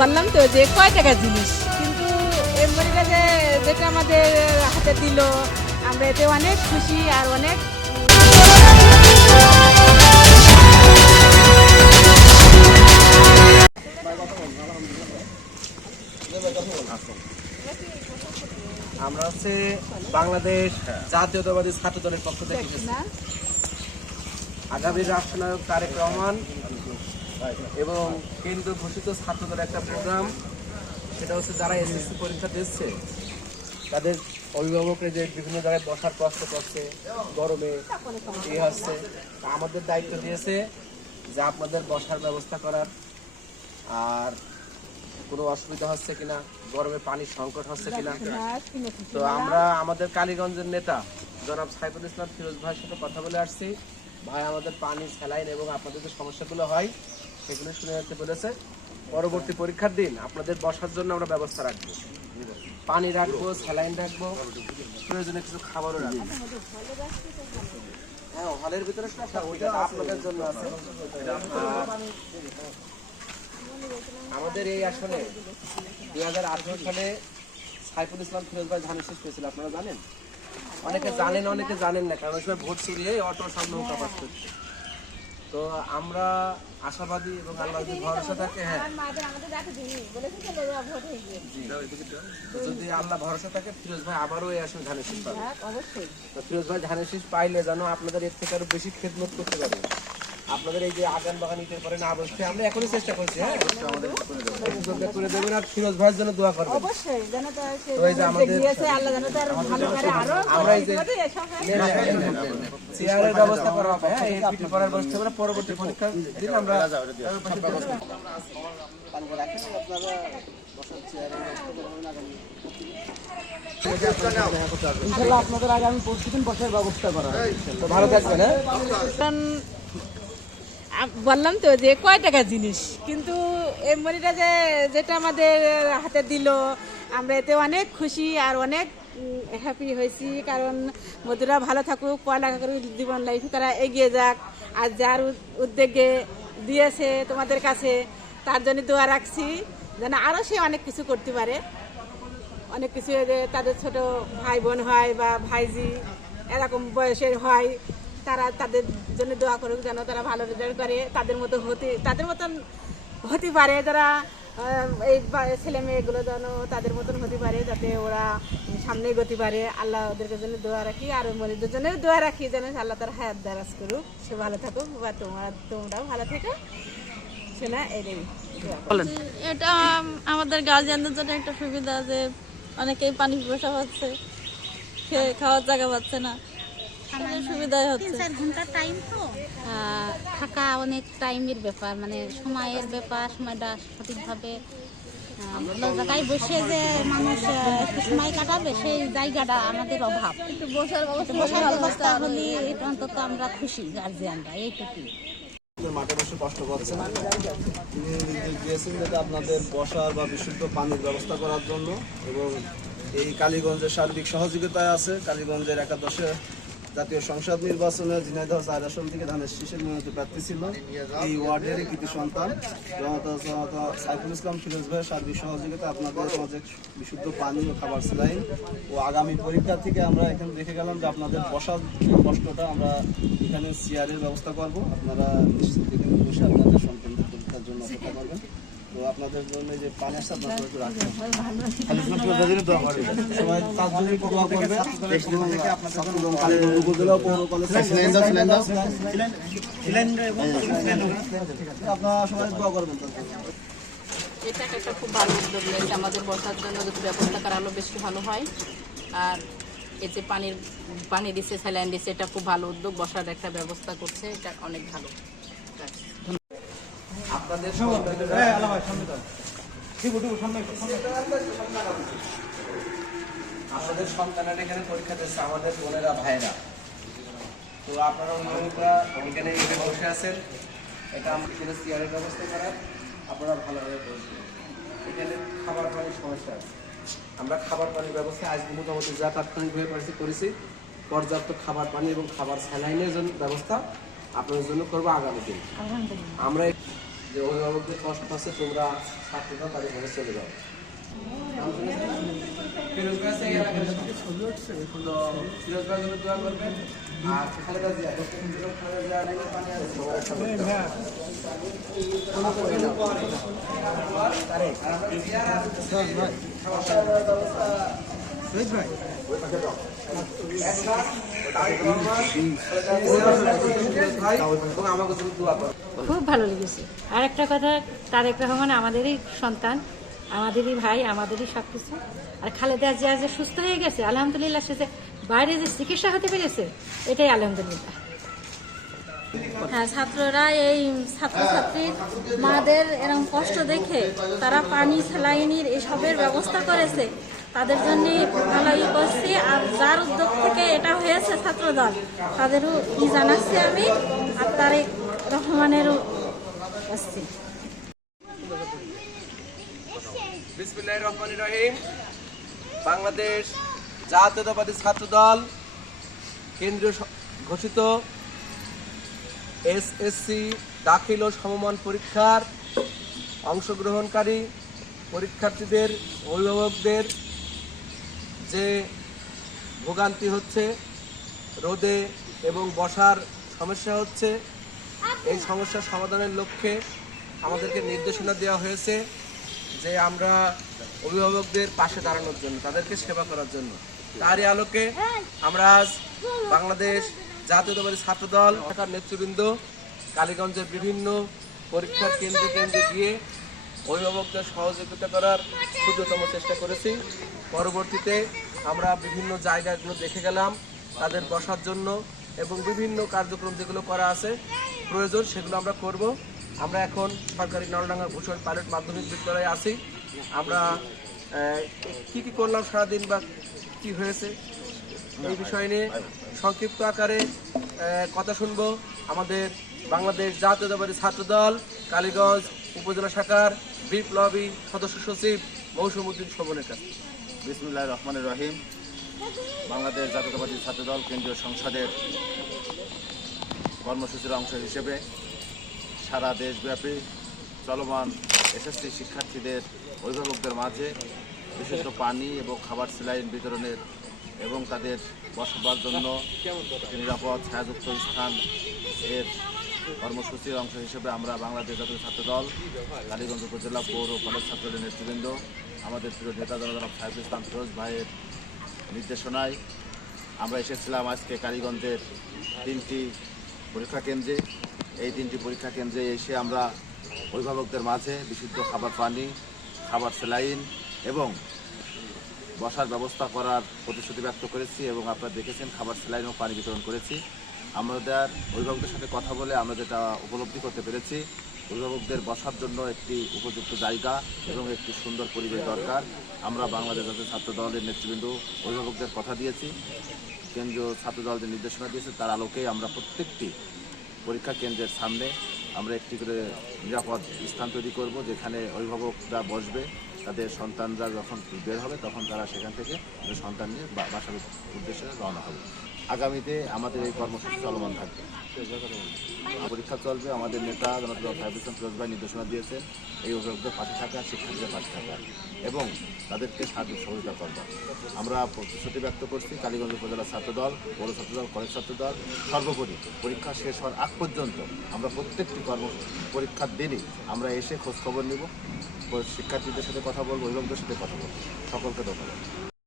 বললাম তো যে কয় টাকা জিনিস, কিন্তু এমনিটা যে যেটা আমাদের হাতে দিল আমরা এতে অনেক খুশি আর অনেক আমরা হচ্ছে বাংলাদেশ জাতীয়তাবাদী ছাত্র দলের পক্ষ থেকে এসেছি। আগামী রাষ্ট্রনায়ক তারেক রহমান এবং কেন্দ্র ঘোষিত ছাত্র দলের একটা প্রোগ্রাম, সেটা হচ্ছে যারা এসএসসি পরীক্ষা দিচ্ছে তাদের অভিভাবকরা যে বিভিন্ন জায়গায় বসার কষ্ট করছে, গরমে এই হচ্ছে, আমাদের দায়িত্ব দিয়েছে যে আপনাদের বসার ব্যবস্থা করার, আর কোনো অসুবিধা হচ্ছে কিনা, গরমে পানির সংকট হচ্ছে কিনা। তো আমরা আমাদের কালীগঞ্জের নেতা জনাব সাইফুল ইসলাম ফিরোজ ভাইয়ের সাথে কথা বলে আসছি। ভাই আমাদের পানি, স্যালাইন এবং আপনাদের যে সমস্যাগুলো হয় সেগুলো শুনে যেতে বলেছে। পরবর্তী পরীক্ষার দিন আপনাদের বসার জন্য আমরা ব্যবস্থা রাখবো, পানি রাখবো, স্যালাইন রাখবো, প্রয়োজনে কিছু খাবারও রাখবো। হ্যাঁ, হলের ভিতরে ওইটা আপনাদের জন্য আছে। আমাদের এই আসনে 2018 সালে সাইফুল ইসলাম ফিরোজ ভাই ধানের শীষ পেয়েছিল, আপনারা জানেন? অনেকে জানেন, অনেকে জানেন না, কারণ ওই সময় ভোট চুরিয়ে অটো সামনে কাপাস করছে। তো আমরা আশাবাদী এবং আল্লাহ যদি ভরসা থাকে, হ্যাঁ যদি আল্লাহ ভরসা থাকে ফিরোজ ভাই আবারও এই আসনে ধানের শীষ পাবে। তো ফিরোজ ভাই ধানের শীষ পাইলে যেন আপনাদের এর থেকে আরো বেশি খেদমত করতে পারবে। আপনাদের এই যে আগান বাগান ইটের পরে না বসতে আমরা এখনই চেষ্টা করছি, হ্যাঁ আমাদের করে দেবেন আর ফিরোজ ভাইয়ের জন্য দোয়া করবেন। অবশ্যই আমরা এই যে চেয়ারের ব্যবস্থা করা হবে, হ্যাঁ এই পিঠে করার ব্যবস্থা করে পরবর্তী পরীক্ষা দিন আমরা আপনাদের আগামী প্রতিদিন বসার ব্যবস্থা করা হবে। তো ভালো থাকবেন। বললাম তো যে কয় টাকা জিনিস, কিন্তু এমনিটা যে যেটা আমাদের হাতে দিল আমরা এতে অনেক খুশি আর অনেক হ্যাপি হয়েছি। কারণ মধুরা ভালো থাকুক, পড়ালেখা করে জীবন লাইফ তারা এগিয়ে যাক, আর যার উদ্যোগে দিয়েছে তোমাদের কাছে তার জন্য দোয়া রাখছি যেন আরও সে অনেক কিছু করতে পারে। অনেক কিছু তাদের ছোট ভাই বোন হয় বা ভাইজি এরকম বয়সের হয়, তারা তাদের জন্য দোয়া করুক যেন তারা ভালো রেজাল্ট করে, তাদের মতন হতে পারে, যারা এই ছেলে মেয়েগুলো যেন তাদের মতন হতে পারে, যাতে ওরা সামনে এগোতে পারে। আল্লাহ ওদেরকে জন্য দোয়া রাখি, আর মরিদের জন্য দোয়া রাখি যেন আল্লাহ তার হায়াত দারাজ করুক, সে ভালো থাকুক বা তোমরাও ভালো থেকো। শোনা এটা আমাদের গার্জিয়ানদের জন্য একটা সুবিধা যে অনেকেই পানি পিপাসা পাচ্ছে, খেয়ে খাওয়ার জায়গা পাচ্ছে না, সুবিধাই হচ্ছে। 3-4 ঘন্টা টাইম তো থাকা অনেক টাইমের ব্যাপার, মানে সময়ের ব্যাপার। সময়টা সঠিকভাবে ভালো জায়গায় বসে যে মানুষ একটু সময় কাটাবে সেই জায়গাটা আমাদের অভাব। একটু বসার ব্যবস্থা হলে অন্তত আমরা খুশি গার্জিয়ানরা, এইটুকুই। মাঠে বসে কষ্ট করছেন, তিনি নির্দেশ দিয়েছেন যাতে আপনাদের বসার বা বিশুদ্ধ পানির ব্যবস্থা করার জন্য, এবং এই কালীগঞ্জের সার্বিক সহযোগিতায় আছে। কালীগঞ্জের একাদশে জাতীয় সংসদ নির্বাচনে ঝিনাইদহ 4 আসন থেকে ধানের শীষের মনোনীত প্রার্থী ছিল এই ওয়ার্ডের কৃতি সন্তান সাইফুল ইসলাম ফিরোজ ভাইয়ের সার্বিক সহযোগিতা আপনাদের সমাজে বিশুদ্ধ পানি ও খাবার স্যালাইন ও আগামী পরীক্ষা থেকে আমরা এখানে দেখে গেলাম যে আপনাদের বসার কষ্টটা আমরা এখানে চেয়ারের ব্যবস্থা করব। আপনারা নিশ্চিত এখানে বসে আপনাদের সন্তানদের পরীক্ষার জন্য অপেক্ষা করবেন। তো আপনাদের জন্য যে পানি আছে আপনারা একটু রাখবেন, সবাই 5 জনই দোয়া করবেন। উপজেলা পৌর কলেজ আপনারা সবাই দোয়া করবেন। এটা একটা খুব ভালো উদ্যোগ নিয়েছে, আমাদের বসার জন্য যদি ব্যবস্থা করা আরও বেশি ভালো হয়। আর এই যে পানি দিচ্ছে, স্যালাইন দিচ্ছে, এটা খুব ভালো উদ্যোগ, বসার একটা ব্যবস্থা করছে, এটা অনেক ভালো। আপনাদের সন্তানেরা এখানে পরীক্ষা দিচ্ছে, আমাদের বোনেরা ভাইরা। তো আপনারা অভিভাবকরা এখানে বসে আছেন, এটা আমাদের চেয়ারের ব্যবস্থা করার, আপনারা ভালোভাবে বসবেন। এখানে খাবার পানির সমস্যা আছে, আমরা খাবার পানির ব্যবস্থা আজ মোটামুটি যা তাৎক্ষণিকভাবে করেছি, পর্যাপ্ত খাবার পানি এবং খাবার স্যালাইনের জন্য ব্যবস্থা আপনাদের জন্য করবো আগামী দিন। আমরা যে অভিভাবকদের কষ্ট আছে, তোমরা ছাত্ররা তাদের ঘরে চলে যাও। ফিরোজ ভাই সেই এলাকার তো ফিরোজ ভাই জন্য দোয়া করবেন। আর খালেদা জিয়া, খালেদা জিয়া পানি আছে সবার একটা আমাকে তুমি দোয়া করো। খুব ভালো লেগেছে। আর একটা কথা, তারেক রহমান আমাদেরই সন্তান, আমাদেরই ভাই, আমাদেরই সব কিছু। আর খালেদা জিয়া যে সুস্থ হয়ে গেছে আলহামদুলিল্লাহ, সে যে বাইরে যে চিকিৎসা হতে পেরেছে এটাই আলহামদুলিল্লাহ। হ্যাঁ, ছাত্ররা এই ছাত্রছাত্রীর মাদের এরকম কষ্ট দেখে তারা পানি স্যালাইনের এসবের ব্যবস্থা করেছে, তাদের জন্য ভালোই করছি। আর যার উদ্যোগ থেকে এটা হয়েছে ছাত্রদল, তাদেরও জানাচ্ছি আমি, আর তারেক রহমানেরও আসছি। বিসমিল্লাহির রহমানির রহিম। বাংলাদেশ জাতীয়তাবাদী ছাত্রদল কেন্দ্রীয় ঘোষিত এসএসসি দাখিল ও সমমান পরীক্ষার অংশগ্রহণকারী পরীক্ষার্থীদের অভিভাবকদের যে ভোগান্তি হচ্ছে, রোদে এবং বসার সমস্যা হচ্ছে, এই সমস্যার সমাধানের লক্ষ্যে আমাদেরকে নির্দেশনা দেওয়া হয়েছে যে আমরা অভিভাবকদের পাশে দাঁড়ানোর জন্য, তাদেরকে সেবা করার জন্য। তারই আলোকে আমরা আজ বাংলাদেশ জাতীয়তাবাদী ছাত্রদল ঢাকার নেতৃবৃন্দ কালীগঞ্জের বিভিন্ন পরীক্ষার কেন্দ্রে কেন্দ্রে গিয়ে অভিভাবকদের সহযোগিতা করার ক্ষুদ্রতম চেষ্টা করেছি। পরবর্তীতে আমরা বিভিন্ন জায়গাগুলো দেখে গেলাম তাদের বসার জন্য, এবং বিভিন্ন কার্যক্রম যেগুলো করা আছে প্রয়োজন সেগুলো আমরা করব। আমরা এখন সরকারি নলডাঙ্গা ভূষণ পাইলট মাধ্যমিক বিদ্যালয়ে আছি। আমরা কি কি করলাম সারাদিন বা কি হয়েছে এই বিষয় নিয়ে সংক্ষিপ্ত আকারে কথা শুনবো আমাদের বাংলাদেশ জাতীয়তাবাদী ছাত্রদল কালীগঞ্জ উপজেলা শাখার বিপ্লবী সদস্য সচিব মৌসুম উদ্দিন শোভনের কাছে। বিসমিল্লাহির রহমানির রহিম। বাংলাদেশ জাতীয়তাবাদী ছাত্রদল কেন্দ্রীয় সংসদের কর্মসূচির অংশ হিসেবে সারা দেশব্যাপী চলমান এসএসসি শিক্ষার্থীদের অভিভাবকদের মাঝে বিশুদ্ধ পানি এবং খাবার স্যালাইন বিতরণের এবং তাদের বসবাসের জন্য নিরাপদ ছায়াযুক্ত স্থান এর কর্মসূচির অংশ হিসেবে আমরা বাংলাদেশ জাতীয় ছাত্রদল কালীগঞ্জ উপজেলা পৌর কলেজ ছাত্রদের নেতৃবৃন্দ, আমাদের প্রিয় নেতা জনাব সাইফুল ইসলাম ফিরোজ ভাইয়ের নির্দেশনায় আমরা এসেছিলাম আজকে কালীগঞ্জের 3টি পরীক্ষা কেন্দ্রে। এই 3টি পরীক্ষা কেন্দ্রে এসে আমরা অভিভাবকদের মাঝে বিশুদ্ধ খাবার পানি, খাবার স্যালাইন এবং বসার ব্যবস্থা করার প্রতিশ্রুতি ব্যক্ত করেছি, এবং আপনারা দেখেছেন খাবার স্যালাইন ও পানি বিতরণ করেছি। আমাদের অভিভাবকদের সাথে কথা বলে আমরা যেটা উপলব্ধি করতে পেরেছি, অভিভাবকদের বসার জন্য একটি উপযুক্ত জায়গা এবং একটি সুন্দর পরিবেশ দরকার। আমরা বাংলাদেশ জাতীয় ছাত্র দলের নেতৃবৃন্দ অভিভাবকদের কথা দিয়েছি, কেন্দ্রীয় ছাত্র দল যে নির্দেশনা দিয়েছে তার আলোকেই আমরা প্রত্যেকটি পরীক্ষা কেন্দ্রের সামনে আমরা একটি করে নিরাপদ স্থান তৈরি করব, যেখানে অভিভাবকরা বসবে, তাদের সন্তানরা যখন বের হবে তখন তারা সেখান থেকে সন্তান নিয়ে বাসার উদ্দেশ্যে রওনা হবে। আগামীতে আমাদের এই কর্মসূচি চলমান থাকবে, পরীক্ষা চলবে। আমাদের নেতা জনাব সাইফুল ইসলাম ফিরোজ ভাই নির্দেশনা দিয়েছেন এই অভিভাবকদের পাশে থাকা, শিক্ষার্থীদের পাশে থাকা এবং তাদেরকে সার্বিক সহযোগিতা করবা। আমরা প্রতিশ্রুতি ব্যক্ত করছি কালীগঞ্জ উপজেলা ছাত্রদল, পৌর ছাত্রদল, কলেজ ছাত্রদল সর্বোপরি পরীক্ষা শেষ হওয়ার আগ পর্যন্ত আমরা প্রত্যেকটি পরীক্ষার দিনই আমরা এসে খোঁজ খবর নিব, শিক্ষার্থীদের সাথে কথা বলবো, অভিভাবকদের সাথে কথা বলবো। সকলকে ধন্যবাদ।